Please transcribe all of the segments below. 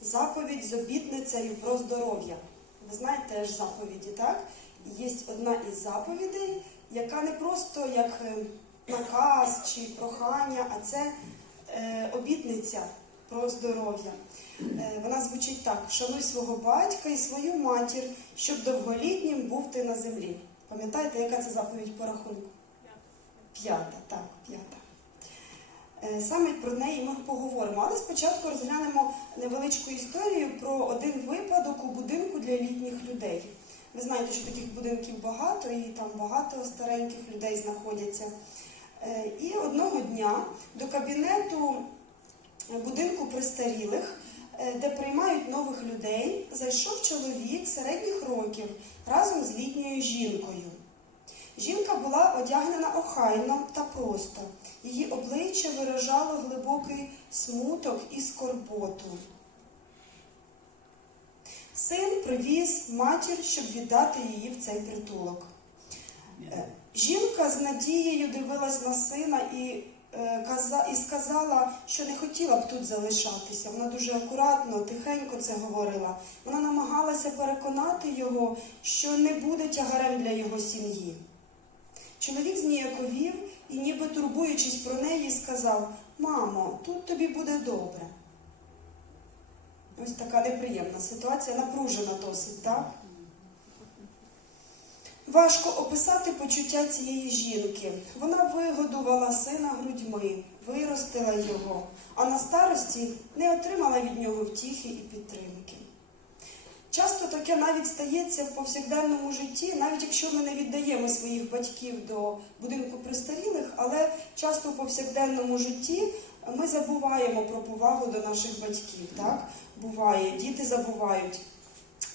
заповідь з обітницею про здоров'я. Ви знаєте теж заповіді, так? Є одна із заповідей, яка не просто як е, наказ чи прохання, а це е, обітниця про здоров'я. Е, вона звучить так: шануй свого батька і свою матір, щоб довголітнім був ти на землі. Пам'ятаєте, яка це заповідь по рахунку? П'ята, так, п'ята. Е, Саме про неї ми поговоримо. Але спочатку розглянемо невеличку історію про один випадок у будинку для літніх людей. Ви знаєте, що таких будинків багато, і там багато стареньких людей знаходяться. Е, І одного дня до кабінету будинку престарілих, е, де приймають нових людей, зайшов чоловік середніх років разом з літньою жінкою. Жінка була одягнена охайно та просто. Її обличчя виражало глибокий смуток і скорботу. Син привіз матір, щоб віддати її в цей притулок. Е, Жінка з надією дивилась на сина і, е, і сказала, що не хотіла б тут залишатися. Вона дуже акуратно, тихенько це говорила. Вона намагалася переконати його, що не буде тягарем для його сім'ї. Чоловік зніяковів і, ніби турбуючись про неї, сказав: Мамо, тут тобі буде добре. Ось така неприємна ситуація, напружена досить, так? Важко описати почуття цієї жінки. Вона вигодувала сина грудьми, виростила його, а на старості не отримала від нього втіхи і підтримки. Часто таке навіть стається в повсякденному житті, навіть якщо ми не віддаємо своїх батьків до будинку престарілих, але часто в повсякденному житті ми забуваємо про повагу до наших батьків. Так буває, діти забувають.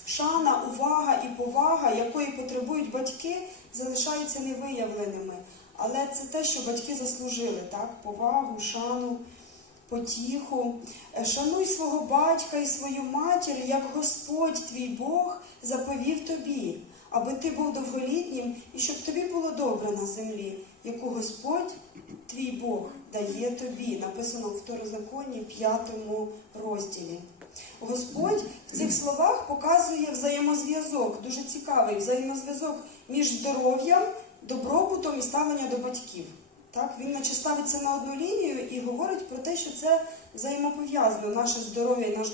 Шана, увага і повага, якої потребують батьки, залишаються невиявленими. Але це те, що батьки заслужили, так? Повагу, шану, потіху. Е, Шануй свого батька і свою матір, як Господь твій Бог заповів тобі, аби ти був довголітнім і щоб тобі було добре на землі, яку Господь твій Бог дає тобі, написано в Второзаконі, п'ятому розділі. Господь в цих словах показує взаємозв'язок, дуже цікавий взаємозв'язок між здоров'ям, добробутом і ставленням до батьків. Так, він наче ставиться на одну лінію і говорить про те, що це взаємопов'язано. Наше здоров'я і наш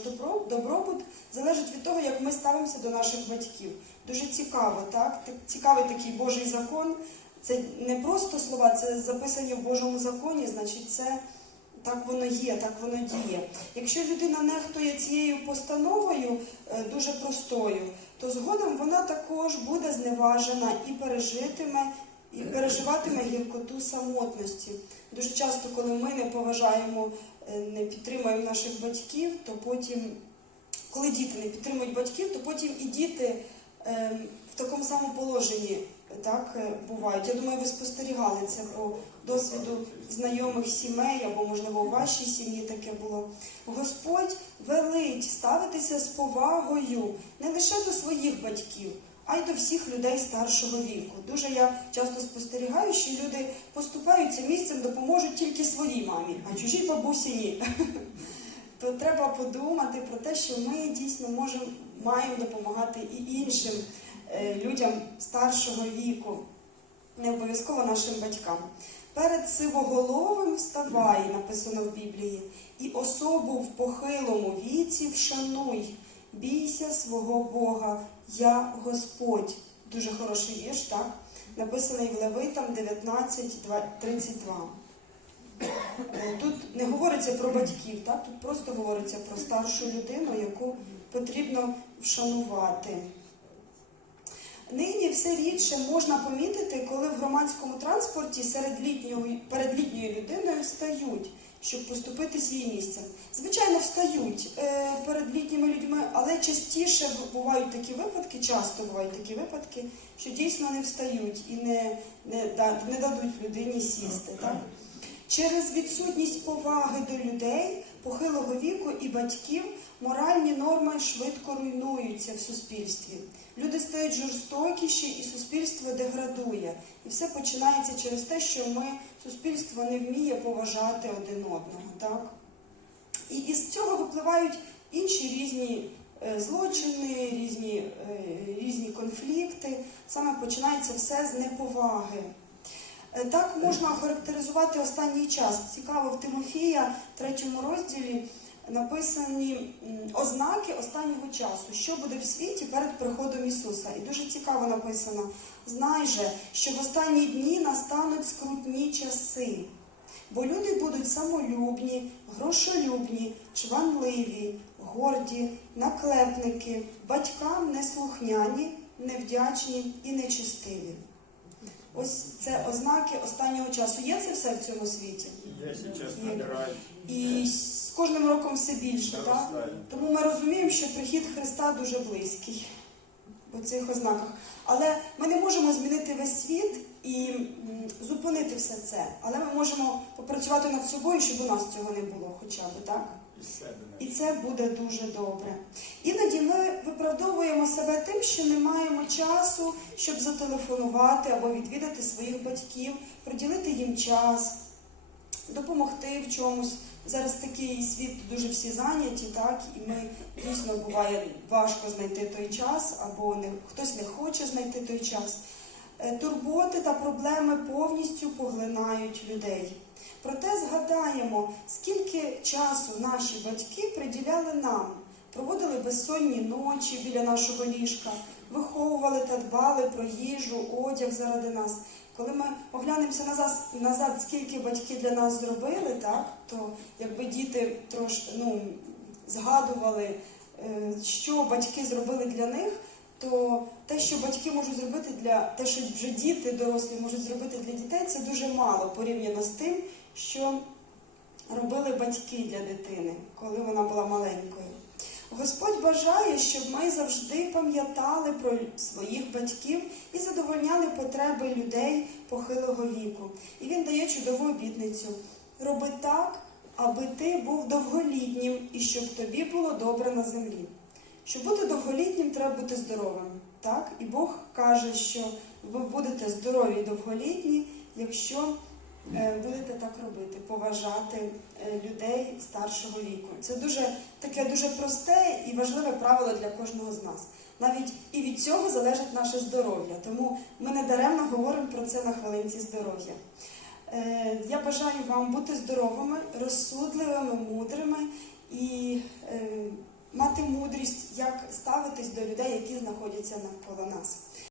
добробут залежить від того, як ми ставимося до наших батьків. Дуже цікаво, так? Цікавий такий Божий закон. Це не просто слова, це записані в Божому законі, значить, це так воно є, так воно діє. Якщо людина нехтує цією постановою е, дуже простою, то згодом вона також буде зневажена і пережитиме, і переживатиме гіркоту самотності. Дуже часто, коли ми не поважаємо, е, не підтримуємо наших батьків, то потім, коли діти не підтримують батьків, то потім і діти е, в такому самому положенні так е, бувають. Я думаю, ви спостерігали це по досвіду знайомих сімей, або, можливо, у вашій сім'ї таке було. Господь велить ставитися з повагою не лише до своїх батьків, а й до всіх людей старшого віку. Дуже я часто спостерігаю, що люди поступаються місцем, допоможуть тільки своїй мамі, а чужій бабусі ні. То треба подумати про те, що ми дійсно можемо маємо допомагати і іншим е, людям старшого віку, не обов'язково нашим батькам. Перед сивоголовим вставай, написано в Біблії, і особу в похилому віці вшануй, бійся свого Бога, я Господь. Дуже хороший вірш, так? Написаний в Левитам 19.32. Е, Тут не говориться про батьків, так? тут просто говориться про старшу людину, яку потрібно вшанувати. Нині все рідше можна помітити, коли в громадському транспорті серед літньої, перед літньою людиною встають, щоб поступитись її місцем. Звичайно, встають е, перед літніми людьми, але частіше бувають такі випадки, часто бувають такі випадки, що дійсно не встають і не, не, не дадуть людині сісти. Так? Через відсутність поваги до людей, похилого віку і батьків моральні норми швидко руйнуються в суспільстві. Люди стають жорстокіші і суспільство деградує. І все починається через те, що ми суспільство не вміє поважати один одного. Так? І із цього випливають інші різні е, злочини, різні, е, різні конфлікти. Саме починається все з неповаги. Е, Так можна охарактеризувати останній час. Цікаво, в Тимофія, третьому розділі, написані ознаки останнього часу, що буде в світі перед приходом Ісуса. І дуже цікаво написано: знай же, що в останні дні настануть скрутні часи. Бо люди будуть самолюбні, грошолюбні, чванливі, горді, наклепники, батькам неслухняні, невдячні і нечистиві. Ось це ознаки останнього часу. Є це все в цьому світі? Є, зараз Є. І з кожним роком все більше, так? Тому ми розуміємо, що прихід Христа дуже близький у цих ознаках. Але ми не можемо змінити весь світ і зупинити все це. Але ми можемо попрацювати над собою, щоб у нас цього не було, хоча б так. І це буде дуже добре. Іноді ми виправдовуємо себе тим, що не маємо часу, щоб зателефонувати або відвідати своїх батьків, приділити їм час, допомогти в чомусь. Зараз такий світ дуже всі зайняті, так і ми дійсно буває важко знайти той час, або не хтось не хоче знайти той час. Е, Турботи та проблеми повністю поглинають людей. Проте згадаємо, скільки часу наші батьки приділяли нам, проводили безсонні ночі біля нашого ліжка, виховували та дбали про їжу, одяг заради нас. Коли ми оглянемося назад, назад скільки батьки для нас зробили, так, то якби діти трош, ну, згадували, е, що батьки зробили для них, то те, що батьки можуть зробити для те, що вже діти дорослі можуть зробити для дітей, це дуже мало порівняно з тим, що робили батьки для дитини, коли вона була маленькою. Господь бажає, щоб ми завжди пам'ятали про своїх батьків і задовольняли потреби людей похилого віку. І він дає чудову обітницю: роби так, аби ти був довголітнім і щоб тобі було добре на землі. Щоб бути довголітнім, треба бути здоровим. Так? І Бог каже, що ви будете здорові і довголітні, якщо е, будете так робити, поважати е, людей старшого віку. Це дуже таке дуже просте і важливе правило для кожного з нас. Навіть і від цього залежить наше здоров'я. Тому ми не даремно говоримо про це на хвилинці здоров'я. Е, Я бажаю вам бути здоровими, розсудливими, мудрими і мати мудрість, як ставитись до людей, які знаходяться навколо нас.